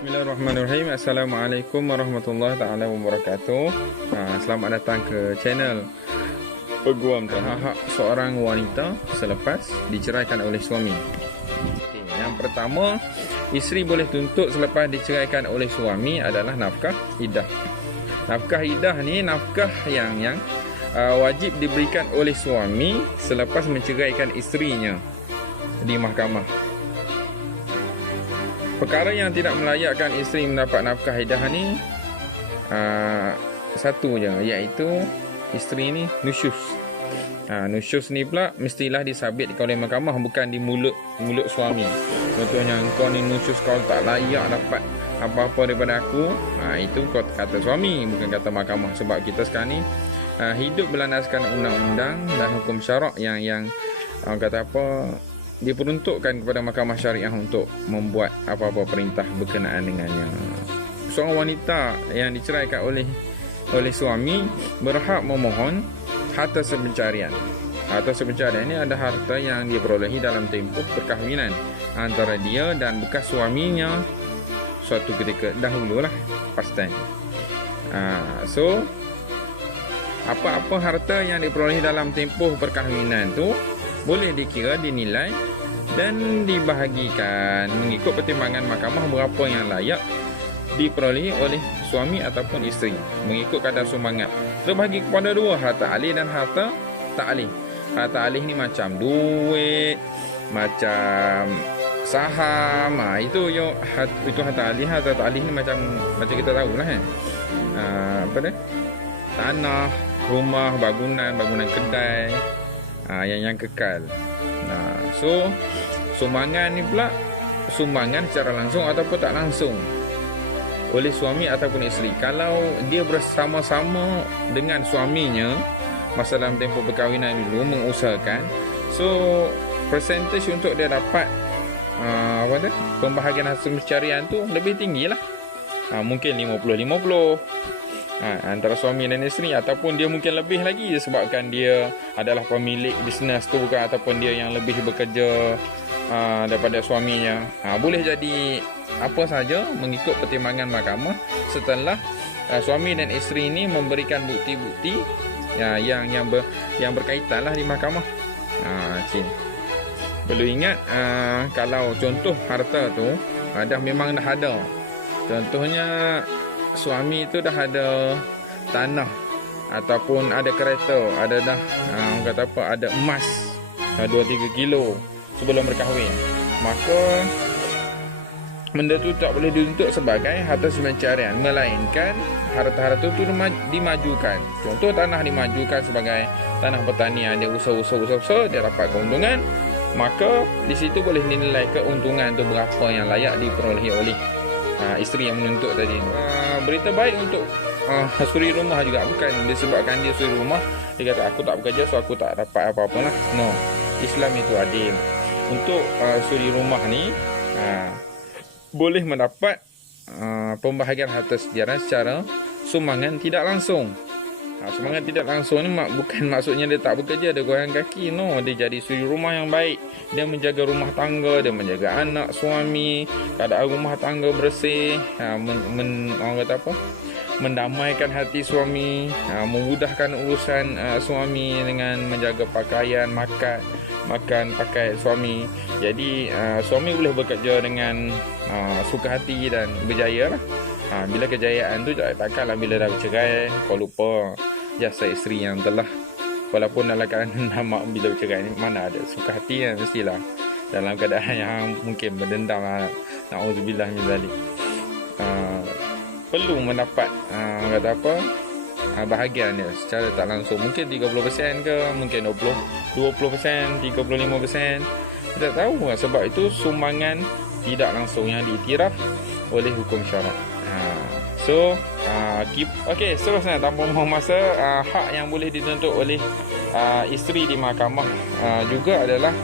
Bismillahirrahmanirrahim. Assalamualaikum warahmatullahi taala wabarakatuh. Selamat datang ke channel Peguam Hak Seorang Wanita Selepas Diceraikan oleh Suami. Yang pertama, isteri boleh tuntut selepas diceraikan oleh suami adalah nafkah iddah. Nafkah iddah ni nafkah yang wajib diberikan oleh suami selepas menceraikan isterinya di mahkamah. Perkara yang tidak melayakkan isteri mendapat nafkah iddah ni satu je, iaitu isteri ni nusyus. Nusyus ni pula mestilah disabit oleh mahkamah, bukan di mulut suami. Contohnya, kau ni nusyus, kau tak layak dapat apa-apa daripada aku. Itu kau kata suami, bukan kata mahkamah. Sebab kita sekarang ni hidup berlandaskan undang-undang dan hukum syarak yang kata apa, diperuntukkan kepada mahkamah syariah untuk membuat apa-apa perintah berkenaan dengannya. Seorang wanita yang diceraikan oleh suami berhak memohon harta sepencarian. Harta sepencarian ini ada harta yang dia perolehi dalam tempoh perkahwinan antara dia dan bekas suaminya suatu ketika dahululah, past time. So apa-apa harta yang diperolehi dalam tempoh perkahwinan tu boleh dikira, dinilai dan dibahagikan mengikut pertimbangan mahkamah berapa yang layak diperolehi oleh suami ataupun isteri mengikut kadar sumbangan. Terbahagi kepada dua, harta alih dan harta tak alih. Harta alih ni macam duit, macam saham. Itu harta alih. Harta tak alih ni macam kita tahulah kan. Apa dia? Tanah, rumah, bangunan kedai, yang kekal. So sumbangan ni pula sumbangan secara langsung ataupun tak langsung oleh suami ataupun isteri. Kalau dia bersama-sama dengan suaminya masa dalam tempoh perkahwinan dulu mengusahakan, so percentage untuk dia dapat pembahagian hasil pencarian tu lebih tinggi lah. Mungkin 50-50 antara suami dan isteri, ataupun dia mungkin lebih lagi disebabkan dia adalah pemilik bisnes tu bukan, ataupun dia yang lebih bekerja daripada suaminya. Boleh jadi apa saja mengikut pertimbangan mahkamah setelah suami dan isteri ini memberikan bukti-bukti yang berkaitan lah di mahkamah. Perlu ingat, kalau contoh harta tu memang dah ada. Contohnya suami tu dah ada tanah ataupun ada kereta, ada ada emas 2-3 kilo sebelum berkahwin, maka benda tu tak boleh dituntut sebagai harta semencarian, melainkan harta-harta tu dimajukan. Contoh, tanah dimajukan sebagai tanah pertanian, dia usaha, dia dapat keuntungan, maka di situ boleh dinilai keuntungan tu berapa yang layak diperolehi oleh isteri yang menuntut tadi. Berita baik untuk suri rumah juga, bukan disebabkan dia suri rumah dia kata aku tak bekerja so aku tak dapat apa-apa lah. No, Islam itu adil. Untuk suri rumah ni boleh mendapat pembahagian harta sejarah secara sumbangan tidak langsung. Sumbangan tidak langsung ni bukan maksudnya dia tak bekerja, dia goyang kaki. No, dia jadi suri rumah yang baik. Dia menjaga rumah tangga, dia menjaga anak suami, keadaan rumah tangga bersih, mendamaikan hati suami, memudahkan urusan suami dengan menjaga pakaian, makan pakai suami. Jadi suami boleh bekerja dengan suka hati dan berjaya lah. Bila kejayaan tu takkanlah bila dah bercerai kau lupa jasa isteri yang telah, walaupun dalam keadaan mak bila bercerai ni mana ada suka hati kan, mestilah dalam keadaan yang mungkin berdendam. Na'udzubillah min zalik. Perlu mendapat bahagian dia secara tak langsung, mungkin 30% ke, mungkin 20%, 35%, kita tahu lah. Sebab itu sumbangan tidak langsung yang diiktiraf oleh hukum syarak. Seterusnya, tanpa membuang masa, hak yang boleh dituntut oleh isteri di mahkamah juga adalah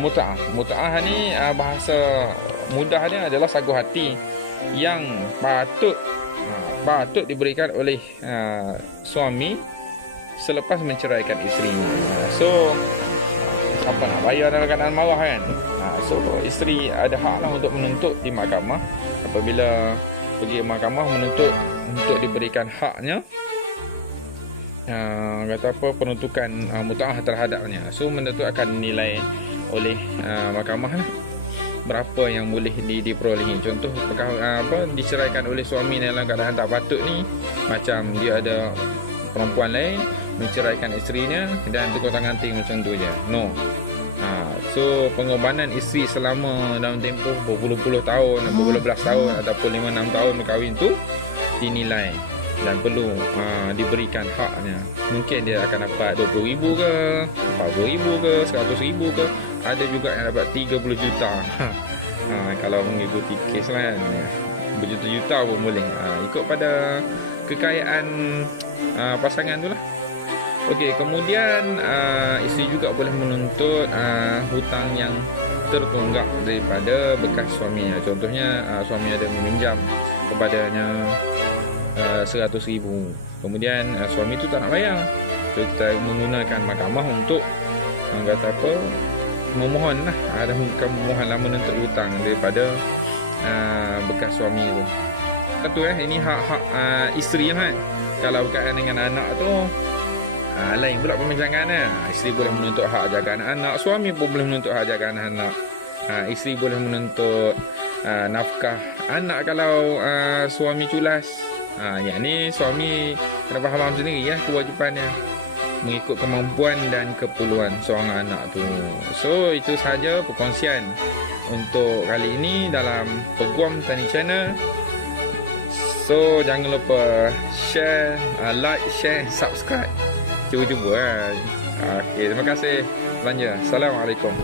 muta'ah. Muta'ah ni bahasa mudahnya adalah sagu hati yang patut diberikan oleh suami selepas menceraikan isterinya. So apa nak bayar dalam keadaan marah kan? So isteri ada hak lah untuk menuntut di mahkamah. Apabila pergi mahkamah menuntut untuk diberikan haknya, kata apa, penuntukan mutaah terhadapnya. So benda tu akan dinilai oleh mahkamah lah, berapa yang boleh diperolehi. Contoh diceraikan oleh suami dalam keadaan tak patut ni, macam dia ada perempuan lain menceraikan isterinya dan tukar tangan ting macam tu je. No. So pengorbanan isteri selama dalam tempoh berpuluh-puluh tahun, berbelas tahun ataupun 5-6 tahun berkahwin tu dinilai dan perlu diberikan haknya. Mungkin dia akan dapat 20,000 ke, 40,000 ke, 100,000 ke, ada juga yang dapat 30 juta. Kalau mengikuti kes lah kan, berjuta-juta pun boleh, ikut pada kekayaan pasangan tu lah. Okey, kemudian isteri juga boleh menuntut hutang yang tertunggak daripada bekas suaminya. Contohnya suami ada meminjam kepadanya 100,000, kemudian suami tu tak nak bayar. So kita menggunakan mahkamah untuk kata apa, memohon lah, ada memohon lah menuntut hutang daripada bekas suami tu. Satu ini hak-hak isteri kan. Kalau berkaitan dengan anak tu lain pula perbincangan. Isteri boleh menuntut hak jaga anak-anak, suami pun boleh menuntut hak jaga anak-anak. Isteri boleh menuntut nafkah anak kalau suami culas. Yang ni suami kena faham sendiri kewajipannya mengikut kemampuan dan keperluan seorang anak tu. So itu sahaja perkongsian untuk kali ini dalam Peguam Tani Channel. So jangan lupa share, like, share, subscribe. Cuba-cuba kan. Okay, terima kasih belanja. Assalamualaikum.